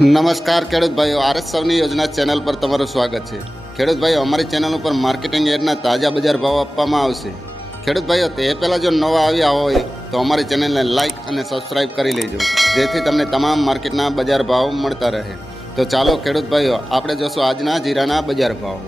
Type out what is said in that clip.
નમસ્કાર ખેડૂત ભાઈઓ, આરએસ સૌની યોજના ચેનલ પર તમારું સ્વાગત છે। ખેડૂત ભાઈઓ, અમારી ચેનલ ઉપર માર્કેટિંગ યાર્ડના તાજા બજાર ભાવ આપવામાં આવશે। ખેડૂત ભાઈઓ, તે પહેલાં જો નવા આવ્યા હોય તો અમારી ચેનલને લાઇક અને સબસ્ક્રાઈબ કરી લેજો, જેથી તમને તમામ માર્કેટના બજાર ભાવ મળતા રહે। તો ચાલો ખેડૂત ભાઈઓ, આપણે જોશું આજના જીરાના બજાર ભાવ।